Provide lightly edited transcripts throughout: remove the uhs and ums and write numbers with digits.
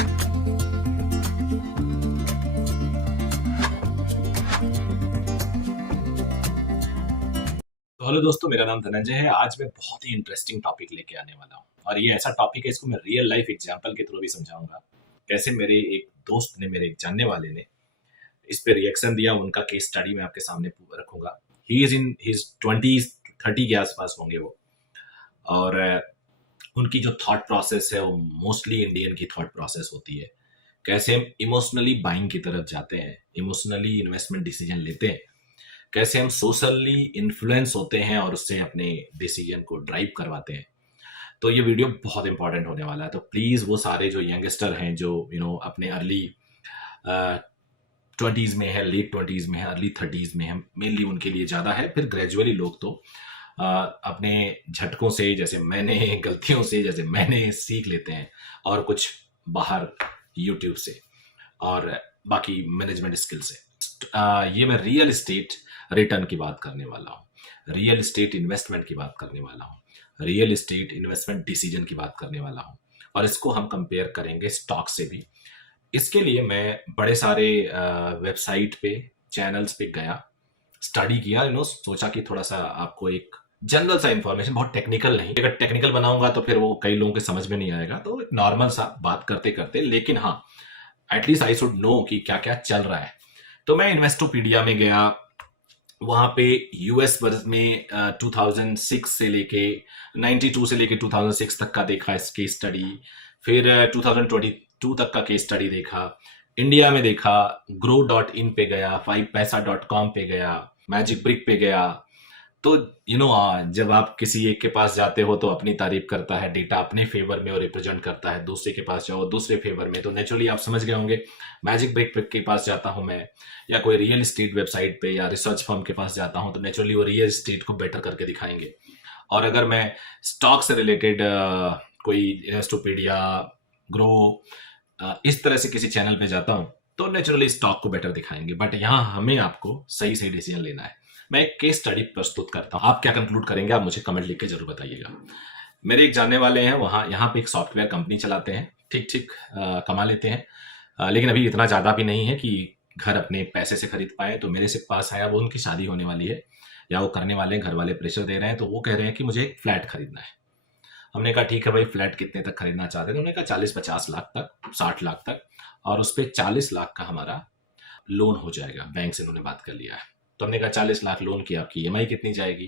तो हेलो दोस्तों, मेरा नाम धनंजय है। आज मैं बहुत ही इंटरेस्टिंग टॉपिक लेके आने वाला हूँ और ये ऐसा टॉपिक है, इसको मैं रियल लाइफ एग्जांपल के थ्रू भी समझाऊंगा। कैसे मेरे एक दोस्त ने, मेरे एक जानने वाले ने इस पे रिएक्शन दिया, उनका केस स्टडी मैं आपके सामने रखूंगा। He is in his 20s 30 के आसपास होंगे वो। और उनकी जो थॉट प्रोसेस है वो मोस्टली इंडियन की थॉट प्रोसेस होती है। कैसे हम इमोशनली बाइंग की तरफ जाते हैं, इमोशनली इन्वेस्टमेंट डिसीजन लेते हैं, कैसे हम सोशली इन्फ्लुएंस होते हैं और उससे अपने डिसीजन को ड्राइव करवाते हैं। तो ये वीडियो बहुत इंपॉर्टेंट होने वाला है। तो प्लीज़ वो सारे जो यंगस्टर हैं, जो अपने अर्ली 20s में है, लेट 20s में है, अर्ली 30s में है, मेनली उनके लिए ज़्यादा है। फिर ग्रेजुअली लोग तो अपने झटकों से, जैसे मैंने, गलतियों से जैसे मैंने सीख लेते हैं, और कुछ बाहर यूट्यूब से और बाकी मैनेजमेंट स्किल से। ये मैं रियल एस्टेट रिटर्न की बात करने वाला हूँ, रियल एस्टेट इन्वेस्टमेंट की बात करने वाला हूँ, रियल एस्टेट इन्वेस्टमेंट डिसीजन की बात करने वाला हूँ, और इसको हम कंपेयर करेंगे स्टॉक से भी। इसके लिए मैं बड़े सारे वेबसाइट पे, चैनल्स पे गया, स्टडी किया, सोचा कि थोड़ा सा आपको एक जनरल सा इंफॉर्मेशन, बहुत टेक्निकल नहीं, अगर टेक्निकल बनाऊंगा तो फिर वो कई लोगों के समझ में नहीं आएगा, तो नॉर्मल सा बात करते करते, लेकिन हाँ, एटलीस्ट आई शुड नो कि क्या क्या चल रहा है। तो मैं इन्वेस्टोपीडिया में गया, वहां पे यूएस वर्ज में 2006 से लेके 92 से लेके 2006 तक का देखा इस केस स्टडी। फिर 2022 तक का केस स्टडी देखा। इंडिया में देखा, grow.in पे गया, 5paisa.com पे गया, मैजिक ब्रिक पे गया। तो जब आप किसी एक के पास जाते हो तो अपनी तारीफ करता है, डेटा अपने फेवर में और रिप्रेजेंट करता है। दूसरे के पास जाओ, दूसरे फेवर में। तो नेचुरली आप समझ गए होंगे, मैजिक ब्रेक के पास जाता हूं मैं, या कोई रियल एस्टेट वेबसाइट पे या रिसर्च फर्म के पास जाता हूं, तो नेचुरली वो रियल एस्टेट को बेटर करके दिखाएंगे। और अगर मैं स्टॉक से रिलेटेड कोई इन्वेस्टोपीडिया, ग्रो, इस तरह से किसी चैनल पे जाता हूं, तो नेचुरली स्टॉक को बेटर दिखाएंगे। बट यहाँ हमें आपको सही सही डिसीजन लेना है। मैं एक केस स्टडी प्रस्तुत करता हूँ, आप क्या कंक्लूड करेंगे आप मुझे कमेंट लिख के जरूर बताइएगा। मेरे एक जानने वाले हैं, वहाँ यहाँ पे एक सॉफ्टवेयर कंपनी चलाते हैं, ठीक ठीक कमा लेते हैं, लेकिन अभी इतना ज़्यादा भी नहीं है कि घर अपने पैसे से खरीद पाए। तो मेरे से पास आया, वो उनकी शादी होने वाली है या वो करने वाले हैं, घर वाले प्रेशर दे रहे हैं, तो वो कह रहे हैं कि मुझे एक फ्लैट खरीदना है। हमने कहा ठीक है भाई, फ्लैट कितने तक खरीदना चाहते थे? उन्होंने कहा 40-50 लाख तक, 60 लाख तक, और उस पर 40 लाख का हमारा लोन हो जाएगा, बैंक से उन्होंने बात कर लिया है। तो हमने कहा 40 लाख लोन की आपकी ईएमआई कितनी जाएगी?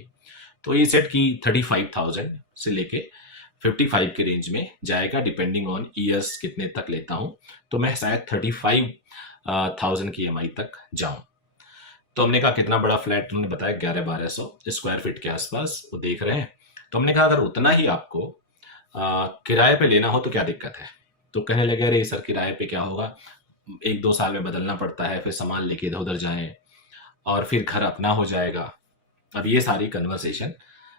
तो ये सेट की 35,000 से लेके 55 के रेंज में जाएगा, डिपेंडिंग ऑन ईयर्स कितने तक लेता हूं। तो मैं शायद 35,000 की ईएमआई तक जाऊं। तो हमने कहा कितना बड़ा फ्लैट? उन्होंने बताया 1100-1200 स्क्वायर फीट के आसपास वो देख रहे हैं। तो हमने कहा अगर उतना ही आपको किराए पे लेना हो तो क्या दिक्कत है? तो कहने लगे अरे सर, किराए पे क्या होगा, 1-2 साल में बदलना पड़ता है, फिर सामान लेके इधर उधर जाएं और फिर घर अपना हो जाएगा। अब ये सारी कन्वर्सेशन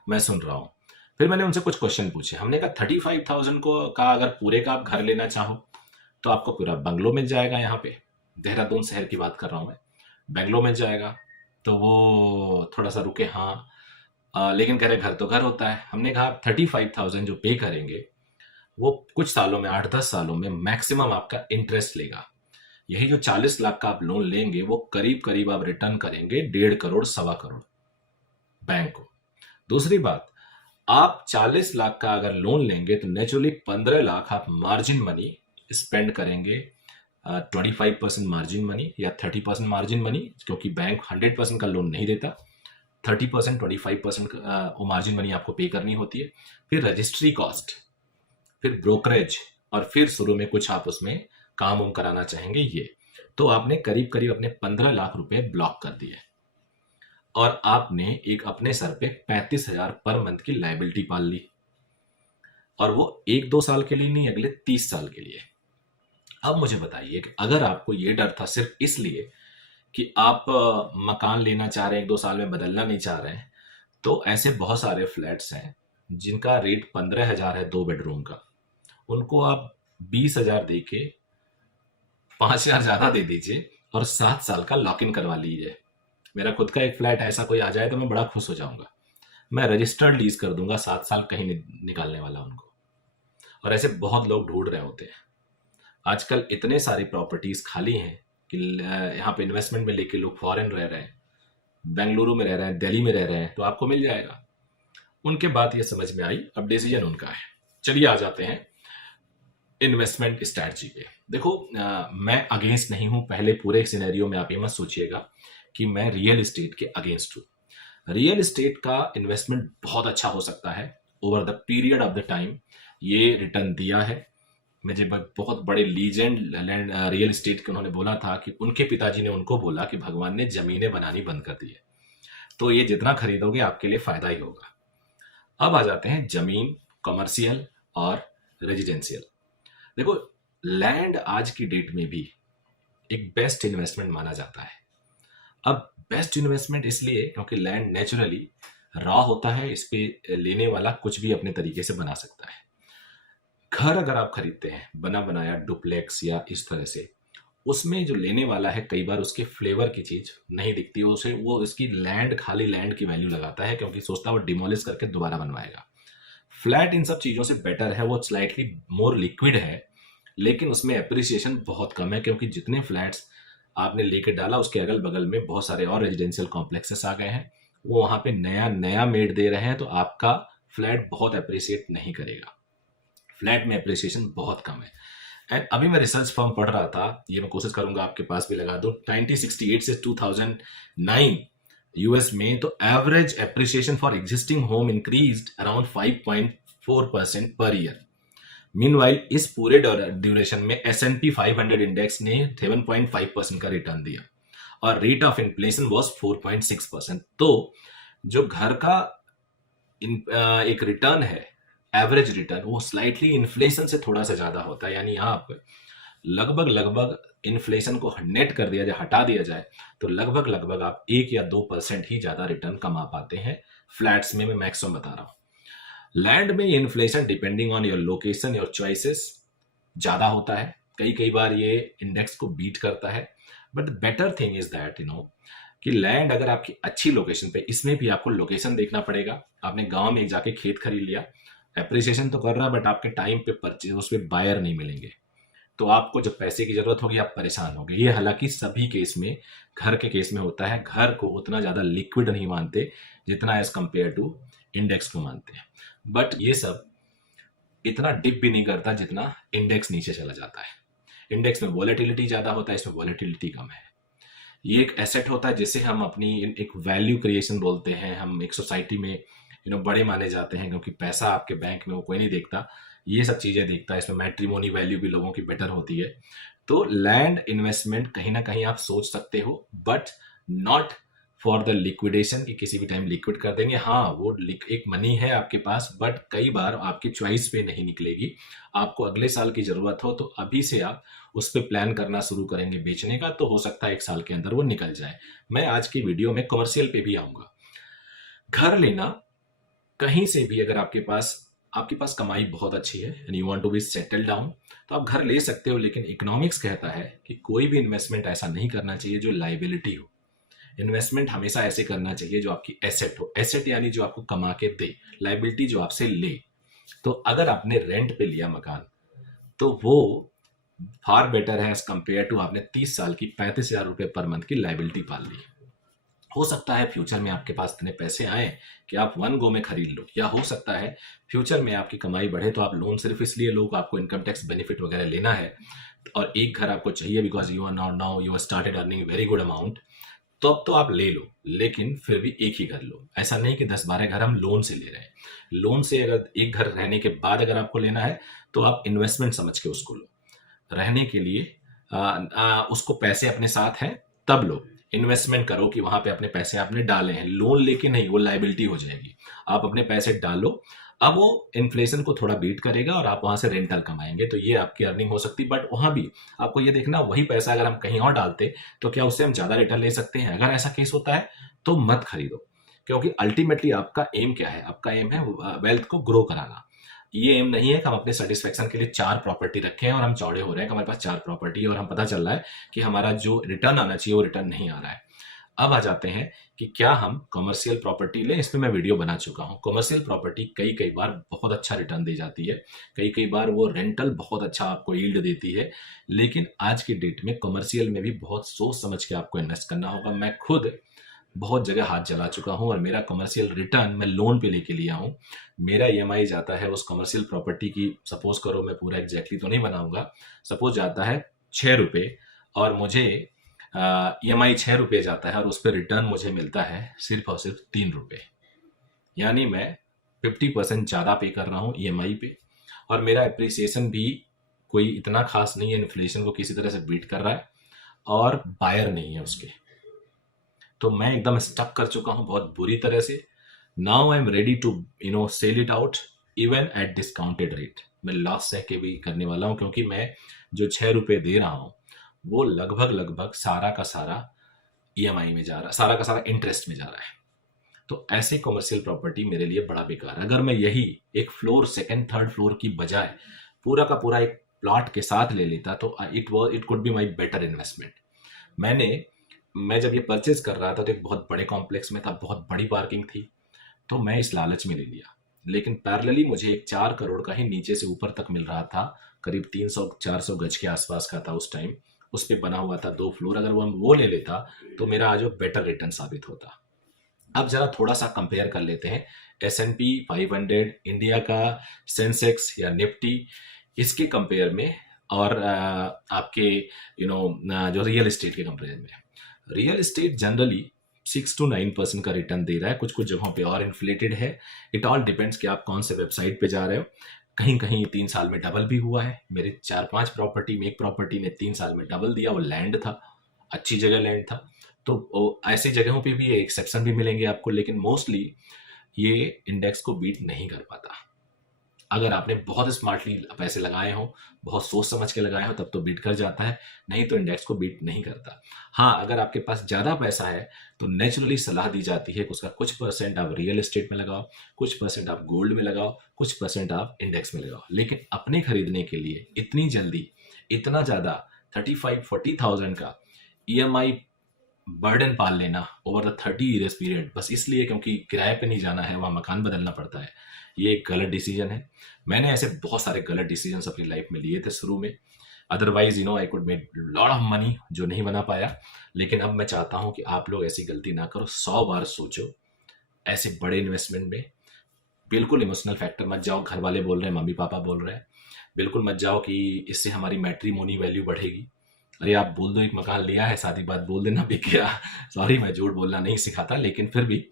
मैं सुन रहा हूँ। फिर मैंने उनसे कुछ क्वेश्चन पूछे। हमने कहा 35,000 का अगर पूरे का आप घर लेना चाहो तो आपको पूरा बंगलो मिल जाएगा। यहाँ पे देहरादून शहर की बात कर रहा हूँ मैं, बंगलो मिल जाएगा। तो वो थोड़ा सा रुके, हाँ लेकिन कह रहे घर तो घर होता है। हमने कहा 35,000 जो पे करेंगे वो कुछ सालों में, 8-10 सालों में मैक्सिमम आपका इंटरेस्ट लेगा। यही जो 40 लाख का आप लोन लेंगे वो करीब करीब आप रिटर्न करेंगे 1.5 करोड़, 1.25 करोड़ बैंक को। दूसरी बात, आप 40 लाख का अगर लोन लेंगे तो नेचुरली 15 लाख आप मार्जिन मनी स्पेंड करेंगे, 25% मार्जिन मनी या 30% मार्जिन मनी, क्योंकि बैंक 100% का लोन नहीं देता। 30%, 25% वो मार्जिन मनी आपको पे करनी होती है। फिर रजिस्ट्री कॉस्ट, फिर ब्रोकरेज, और फिर शुरू में कुछ आप उसमें काम उम कराना चाहेंगे ये। तो आपने करीब करीब अपने 15 लाख रुपए ब्लॉक कर दिए और आपने एक अपने सर पे 35,000 पर मंथ की लाइबिलिटी पाल ली, और वो 1-2 साल के लिए नहीं, अगले 30 साल के लिए। अब मुझे बताइए कि अगर आपको ये डर था सिर्फ इसलिए कि आप मकान लेना चाह रहे हैं, 1-2 साल में बदलना नहीं चाह रहे हैं, तो ऐसे बहुत सारे फ्लैट्स हैं जिनका रेट 15,000 है 2 बेडरूम का, उनको आप 20,000 दे के 5,000 ज्यादा दे दीजिए और 7 साल का लॉक इन करवा लीजिए। मेरा खुद का एक फ्लैट ऐसा कोई आ जाए तो मैं बड़ा खुश हो जाऊंगा। मैं रजिस्टर्ड लीज कर दूंगा, 7 साल कहीं निकालने वाला उनको। और ऐसे बहुत लोग ढूंढ रहे होते हैं। आजकल इतने सारी प्रॉपर्टीज खाली हैं कि यहाँ पे इन्वेस्टमेंट में लेके लोग फॉरेन रह रहे हैं, बेंगलुरु में रह रहे हैं, दिल्ली में रह रहे हैं, तो आपको मिल जाएगा। उनके बात ये समझ में आई, अब डिसीजन उनका है। चलिए आ जाते हैं इन्वेस्टमेंट स्ट्रैटेजी पे। देखो मैं अगेंस्ट नहीं हूं, पहले पूरे सिनेरियो में आप ये मत सोचिएगा कि मैं रियल एस्टेट के अगेंस्ट हूं। रियल एस्टेट का इन्वेस्टमेंट बहुत अच्छा हो सकता है over the period of the time, ये रिटर्न दिया है। मुझे बहुत बड़े लीजेंड रियल एस्टेट के उन्होंने बोला था कि उनके पिताजी ने उनको बोला कि भगवान ने जमीनें बनानी बंद कर दी है, तो ये जितना खरीदोगे आपके लिए फायदा ही होगा। अब आ जाते हैं जमीन, कमर्शियल और रेजिडेंशियल। देखो लैंड आज की डेट में भी एक बेस्ट इन्वेस्टमेंट माना जाता है। अब बेस्ट इन्वेस्टमेंट इसलिए क्योंकि लैंड नेचुरली रॉ होता है, इस पे लेने वाला कुछ भी अपने तरीके से बना सकता है। घर अगर आप खरीदते हैं बना बनाया डुप्लेक्स या इस तरह से, उसमें जो लेने वाला है कई बार उसके फ्लेवर की चीज नहीं दिखती, उसे वो इसकी लैंड, खाली लैंड की वैल्यू लगाता है क्योंकि सोचता है वो डिमोलिश करके दोबारा बनवाएगा। फ्लैट इन सब चीजों से बेटर है, वो स्लाइटली मोर लिक्विड है, लेकिन उसमें एप्रिसिएशन बहुत कम है क्योंकि जितने फ्लैट्स आपने लेके डाला उसके अगल बगल में बहुत सारे और रेजिडेंशियल कॉम्प्लेक्सेस आ गए हैं, वो वहां पे नया नया मेड दे रहे हैं, तो आपका फ्लैट बहुत अप्रिशिएट नहीं करेगा। फ्लैट में अप्रिसिएशन बहुत कम है। एंड अभी मैं रिसर्च फर्म पढ़ रहा था, ये मैं कोशिश करूंगा आपके पास भी लगा दूं, 1968 से 2009 यूएस में तो average appreciation for existing home increased around 5.4% per year. Meanwhile इस पूरे ड्यूरेशन में S&P 500 इंडेक्स ने 7.5% का रिटर्न दिया और रेट ऑफ इन्फ्लेशन वाज 4.6%। तो जो घर का एक रिटर्न है, एवरेज रिटर्न, वो स्लाइटली इन्फ्लेशन से थोड़ा सा ज्यादा होता है। यानी आप लगभग इन्फ्लेशन को नेट कर दिया जाए, हटा दिया जाए, तो लगभग आप 1 या 2% ही ज्यादा रिटर्न कमा पाते हैं फ्लैट्स में। मैं मैक्सिमम बता रहा हूं। लैंड में ये inflation depending on your location, your choices ज्यादा होता है, कई बार ये इंडेक्स को बीट करता है। But better thing is that कि लैंड अगर आपकी अच्छी लोकेशन पे, इसमें भी आपको लोकेशन देखना पड़ेगा। आपने गांव में जाके खेत खरीद लिया, एप्रिसिएशन तो कर रहा है, बट आपके टाइम पे परचेज, उस पर बायर नहीं मिलेंगे, तो आपको जब पैसे की जरूरत होगी आप परेशान होंगे। ये हालांकि सभी केस में, घर के केस में होता है। घर को उतना ज्यादा लिक्विड नहीं मानते जितना एज कंपेयर टू इंडेक्स को मानते हैं, बट ये सब इतना डिप भी नहीं करता जितना इंडेक्स नीचे चला जाता है। इंडेक्स में वॉलेटिलिटी ज्यादा होता है, इसमें वॉलेटिलिटी कम है। ये एक एसेट होता है जिसे हम अपनी एक वैल्यू क्रिएशन बोलते हैं। हम एक सोसाइटी में बड़े माने जाते हैं क्योंकि पैसा आपके बैंक में वो कोई नहीं देखता, ये सब चीजें देखता है। इसमें मैट्रिमोनी वैल्यू भी लोगों की बेटर होती है। तो लैंड इन्वेस्टमेंट कहीं ना कहीं आप सोच सकते हो, but not for the liquidation कि किसी भी टाइम लिक्विड कर देंगे। हाँ, वो एक मनी है आपके पास, बट कई बार आपकी चॉइस पे नहीं निकलेगी। आपको अगले साल की जरूरत हो तो अभी से आप उस पर प्लान करना शुरू करेंगे बेचने का, तो हो सकता है 1 साल के अंदर वो निकल जाए। मैं आज की वीडियो में कमर्शियल पे भी आऊंगा। घर लेना कहीं से भी, अगर आपके पास कमाई बहुत अच्छी है and you want to be settle down, तो आप घर ले सकते हो। लेकिन इकोनॉमिक्स कहता है कि कोई भी इन्वेस्टमेंट ऐसा नहीं करना चाहिए जो लाइबिलिटी हो। इन्वेस्टमेंट हमेशा ऐसे करना चाहिए जो आपकी एसेट हो। एसेट यानी जो आपको कमा के दे, लाइबिलिटी जो आपसे ले। तो अगर आपने रेंट पे लिया मकान, तो वो फार बेटर है एज कंपेयर टू आपने 30 साल की 35,000 रुपए पर मंथ की लाइबिलिटी पाल ली। हो सकता है फ्यूचर में आपके पास इतने पैसे आए कि आप वन गो में खरीद लो, या हो सकता है फ्यूचर में आपकी कमाई बढ़े तो आप लोन सिर्फ इसलिए लो कि आपको इनकम टैक्स बेनिफिट वगैरह लेना है और एक घर आपको चाहिए because you are now you are started earning very good amount, तो अब तो आप ले लो, लेकिन फिर भी एक ही घर लो। ऐसा नहीं कि 10-12 घर हम लोन से ले रहे हैं। लोन से अगर एक घर रहने के बाद अगर आपको लेना है तो आप इन्वेस्टमेंट समझ के उसको लो। रहने के लिए उसको पैसे अपने साथ हैं तब लो। इन्वेस्टमेंट करो कि वहां पे अपने पैसे आपने डाले हैं, लोन लेके नहीं, वो लाइबिलिटी हो जाएगी। आप अपने पैसे डालो, अब वो इन्फ्लेशन को थोड़ा बीट करेगा और आप वहां से रेंटल कमाएंगे, तो ये आपकी अर्निंग हो सकती है। बट वहां भी आपको ये देखना, वही पैसा अगर हम कहीं और डालते तो क्या उससे हम ज्यादा रिटर्न ले सकते हैं। अगर ऐसा केस होता है तो मत खरीदो, क्योंकि अल्टीमेटली आपका एम क्या है? आपका एम है वेल्थ को ग्रो कराना। ये एम नहीं है कि हम अपने सेटिस्फेक्शन के लिए 4 प्रॉपर्टी रखे हैं और हम चौड़े हो रहे हैं कि हमारे पास 4 प्रॉपर्टी है और हम पता चल रहा है कि हमारा जो रिटर्न आना चाहिए वो रिटर्न नहीं आ रहा है। अब आ जाते हैं कि क्या हम कॉमर्शियल प्रॉपर्टी लें। इसमें मैं वीडियो बना चुका हूँ। कॉमर्शियल प्रॉपर्टी कई कई बार बहुत अच्छा रिटर्न दे जाती है, कई कई बार वो रेंटल बहुत अच्छा आपको यील्ड देती है, लेकिन आज की डेट में कॉमर्शियल में भी बहुत सोच समझ के आपको इन्वेस्ट करना होगा। मैं खुद बहुत जगह हाथ जला चुका हूँ और मेरा कमर्शियल रिटर्न मैं लोन पे लेके लिया हूँ। मेरा ईएमआई जाता है उस कमर्शियल प्रॉपर्टी की, सपोज करो, मैं पूरा एग्जैक्टली तो नहीं बनाऊंगा, सपोज जाता है 6 रुपये, और मुझे ईएमआई 6 रुपये जाता है और उस पर रिटर्न मुझे मिलता है सिर्फ और सिर्फ 3 रुपये। यानी मैं 50% ज़्यादा पे कर रहा हूँ ईएमआई पे, और मेरा एप्रिसिएशन भी कोई इतना खास नहीं है, इन्फ्लेशन को किसी तरह से बीट कर रहा है, और बायर नहीं है उसके। तो मैं एकदम स्टक कर चुका हूं बहुत बुरी तरह से। Now I am ready to sell it out even at discounted rate. मैं लॉस सह के भी करने वाला हूं, क्योंकि मैं जो 6 रुपये दे रहा हूं वो लगभग लगभग सारा का सारा ईएमआई में जा रहा है, सारा का सारा इंटरेस्ट में जा रहा है। तो ऐसे कमर्शियल प्रॉपर्टी मेरे लिए बड़ा बेकार है। अगर मैं यही एक फ्लोर, सेकंड थर्ड फ्लोर की बजाय पूरा का पूरा एक प्लॉट के साथ ले लेता तो it could be my better investment. मैं जब ये परचेज कर रहा था तो एक बहुत बड़े कॉम्प्लेक्स में था, बहुत बड़ी पार्किंग थी, तो मैं इस लालच में ले लिया। लेकिन पैरेलली मुझे एक 4 करोड़ का ही नीचे से ऊपर तक मिल रहा था, करीब 300-400 गज के आसपास का था उस टाइम। उस पे बना हुआ था 2 फ्लोर। अगर वो ले लेता तो मेरा आज वो बेटर रिटर्न साबित होता। अब जरा थोड़ा सा कंपेयर कर लेते हैं S&P 500, इंडिया का सेंसेक्स या निफ्टी, इसके कंपेयर में, और आपके जो रियल एस्टेट के कंपेयर में। रियल एस्टेट जनरली 6 to 9% का रिटर्न दे रहा है, कुछ कुछ जगहों पे और इन्फ्लेटेड है। इट ऑल डिपेंड्स कि आप कौन से वेबसाइट पे जा रहे हो। कहीं कहीं 3 साल में डबल भी हुआ है। मेरे 4-5 प्रॉपर्टी में एक प्रॉपर्टी ने 3 साल में डबल दिया। वो लैंड था, अच्छी जगह लैंड था। तो ऐसी जगहों पे भी एक्सेप्शन भी मिलेंगे आपको, लेकिन मोस्टली ये इंडेक्स को बीट नहीं कर पाता। अगर आपने बहुत स्मार्टली पैसे लगाए हो, बहुत सोच समझ के लगाए हो, तब तो बीट कर जाता है, नहीं तो इंडेक्स को बीट नहीं करता। हाँ, अगर आपके पास ज़्यादा पैसा है तो नेचुरली सलाह दी जाती है कि उसका कुछ परसेंट आप रियल एस्टेट में लगाओ, कुछ परसेंट आप गोल्ड में लगाओ, कुछ परसेंट आप इंडेक्स में लगाओ। लेकिन अपने खरीदने के लिए इतनी जल्दी इतना ज़्यादा 35-40,000 का ईएमआई बर्डन पाल लेना ओवर द 30 ईयर्स पीरियड, बस इसलिए क्योंकि किराए पे नहीं जाना है, वहाँ मकान बदलना पड़ता है, ये एक गलत डिसीजन है। मैंने ऐसे बहुत सारे गलत डिसीजन अपनी लाइफ में लिए थे शुरू में। Otherwise I could make lot of money, जो नहीं बना पाया। लेकिन अब मैं चाहता हूँ कि आप लोग ऐसी गलती ना करो। 100 बार सोचो ऐसे बड़े इन्वेस्टमेंट में। बिल्कुल इमोशनल फैक्टर मत जाओ, घर वाले बोल रहे हैं, मम्मी पापा बोल रहे हैं, बिल्कुल मत जाओ कि इससे हमारी मैट्रिमोनी वैल्यू बढ़ेगी। अरे आप बोल दो एक मकान लिया है, शादी बाद बोल देना बिक गया। सॉरी, मैं झूठ बोलना नहीं सिखाता, लेकिन फिर भी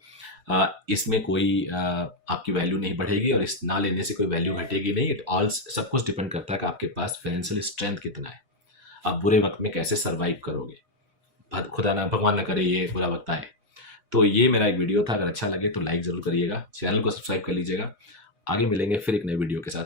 इसमें कोई आपकी वैल्यू नहीं बढ़ेगी, और इस ना लेने से कोई वैल्यू घटेगी नहीं। इट ऑल सब कुछ डिपेंड करता है कि आपके पास फाइनेंशियल स्ट्रेंथ कितना है, आप बुरे वक्त में कैसे सर्वाइव करोगे। खुदा ना, भगवान ना करे ये बुरा वक्त आए। तो ये मेरा एक वीडियो था। अगर अच्छा लगे तो लाइक जरूर करिएगा, चैनल को सब्सक्राइब कर लीजिएगा। आगे मिलेंगे फिर एक नए वीडियो के साथ।